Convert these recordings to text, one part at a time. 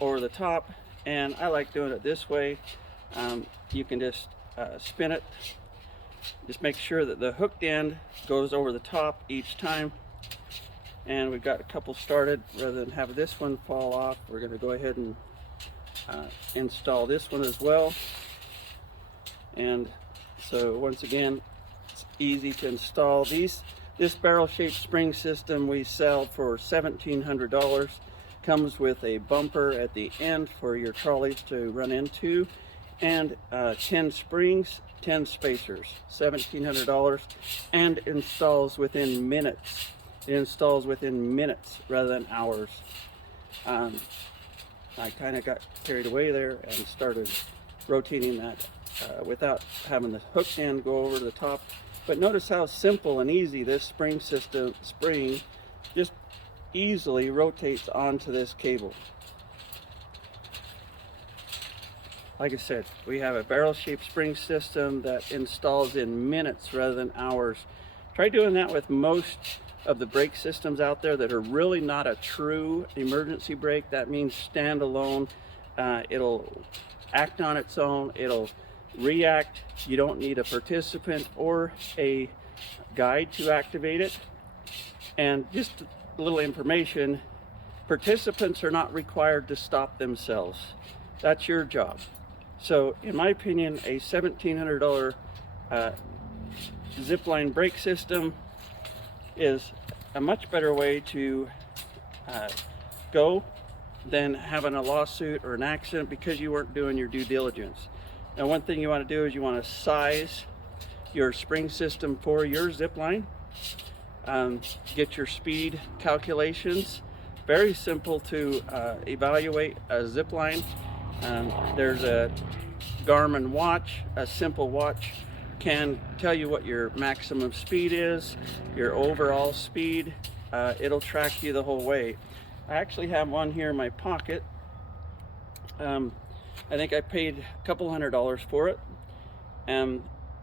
over the top, and I like doing it this way. You can just spin it. Just make sure that the hooked end goes over the top each time. And we've got a couple started. Rather than have this one fall off, we're going to go ahead and install this one as well. And so once again, it's easy to install. This barrel-shaped spring system we sell for $1,700. Comes with a bumper at the end for your trolleys to run into, and 10 springs, 10 spacers, $1,700, and installs within minutes. It installs within minutes rather than hours. I kind of got carried away there and started rotating that without having the hook end go over the top. But notice how simple and easy this spring just easily rotates onto this cable. Like I said, we have a barrel-shaped spring system that installs in minutes rather than hours. Try doing that with most of the brake systems out there that are really not a true emergency brake. That means standalone. It'll act on its own. It'll react. You don't need a participant or a guide to activate it. And just a little information, participants are not required to stop themselves. That's your job. So in my opinion, a $1,700 Zipline brake system is a much better way to go than having a lawsuit or an accident because you weren't doing your due diligence. Now, one thing you want to do is you want to size your spring system for your Zipline. Get your speed calculations. Very simple to evaluate a Zipline. There's a Garmin watch, a simple watch can tell you what your maximum speed is, your overall speed. It'll track you the whole way. I actually have one here in my pocket. I think I paid a couple $100 for it.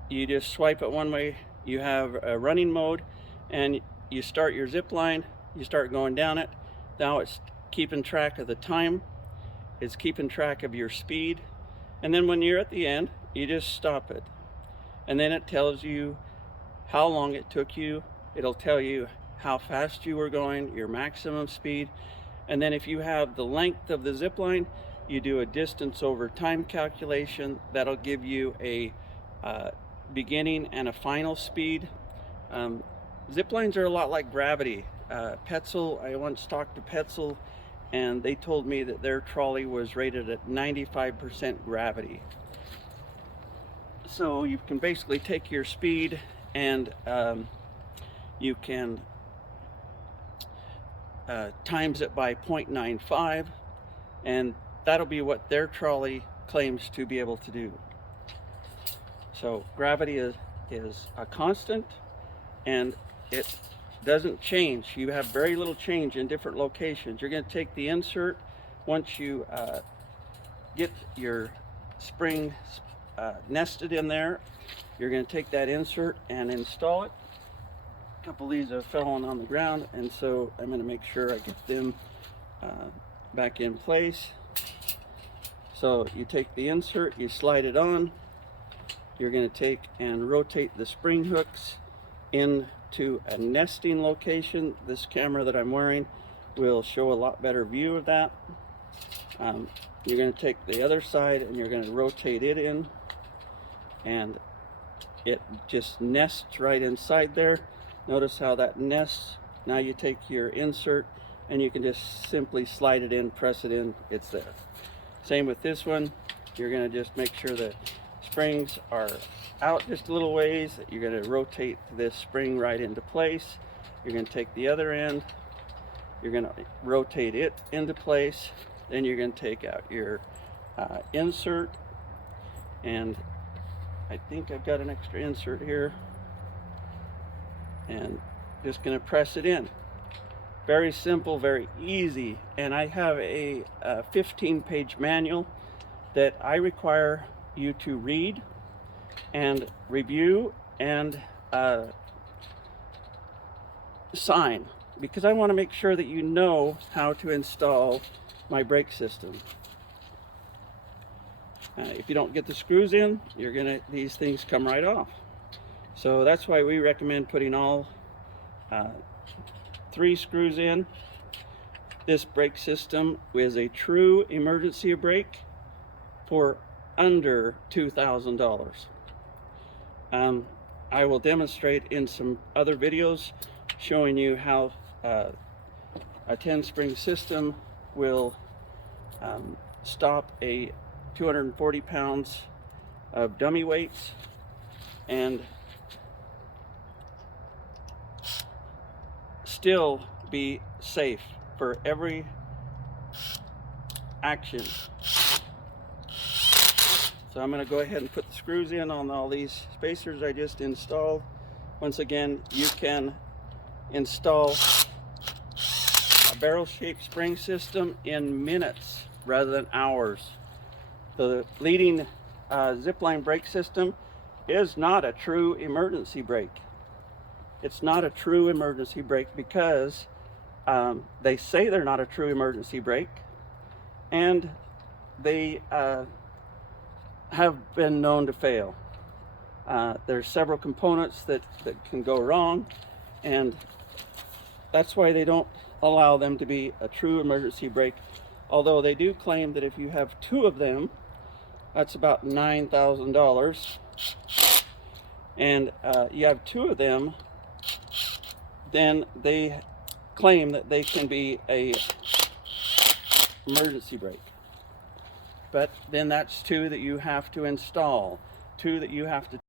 You just swipe it one way, you have a running mode, and you start your Zipline, you start going down it. Now it's keeping track of the time, it's keeping track of your speed, and then when you're at the end, you just stop it. And then it tells you how long it took you. It'll tell you how fast you were going, your maximum speed. And then if you have the length of the Zipline, you do a distance over time calculation. That'll give you a beginning and a final speed. Ziplines are a lot like gravity. Petzl, I once talked to Petzl, and they told me that their trolley was rated at 95% gravity. So you can basically take your speed and you can times it by 0.95, and that'll be what their trolley claims to be able to do. So gravity is a constant, and it doesn't change. You have very little change in different locations. You're going to take the insert once you get your spring nested in there. You're going to take that insert and install it. A couple of these have fallen on the ground, and so I'm going to make sure I get them back in place. So you take the insert, you slide it on. You're going to take and rotate the spring hooks into a nesting location. This camera that I'm wearing will show a lot better view of that. You're going to take the other side and you're going to rotate it in, and it just nests right inside there. Notice how that nests. Now you take your insert and you can just simply slide it in, press it in, it's there. Same with this one. You're going to just make sure the springs are out just a little ways. You're going to rotate this spring right into place. You're going to take the other end, you're going to rotate it into place. Then you're going to take out your insert, and I think I've got an extra insert here, and just going to press it in. Very simple, very easy. And I have a 15-page manual that I require you to read and review and sign, because I want to make sure that you know how to install my brake system. If you don't get the screws in, these things come right off. So that's why we recommend putting all 3 screws in. This brake system is a true emergency brake for under $2,000. I will demonstrate in some other videos showing you how a 10-spring system will stop a 240 pounds of dummy weights and still be safe for every action. So I'm going to go ahead and put the screws in on all these spacers I just installed. Once again, you can install a barrel-shaped spring system in minutes rather than hours. The leading Zipline brake system is not a true emergency brake. It's not a true emergency brake because they say they're not a true emergency brake, and they have been known to fail. There's several components that can go wrong, and that's why they don't allow them to be a true emergency brake. Although they do claim that if you have 2 of them, that's about $9,000, and you have 2 of them, then they claim that they can be a emergency brake. But then that's 2 that you have to install, 2 that you have to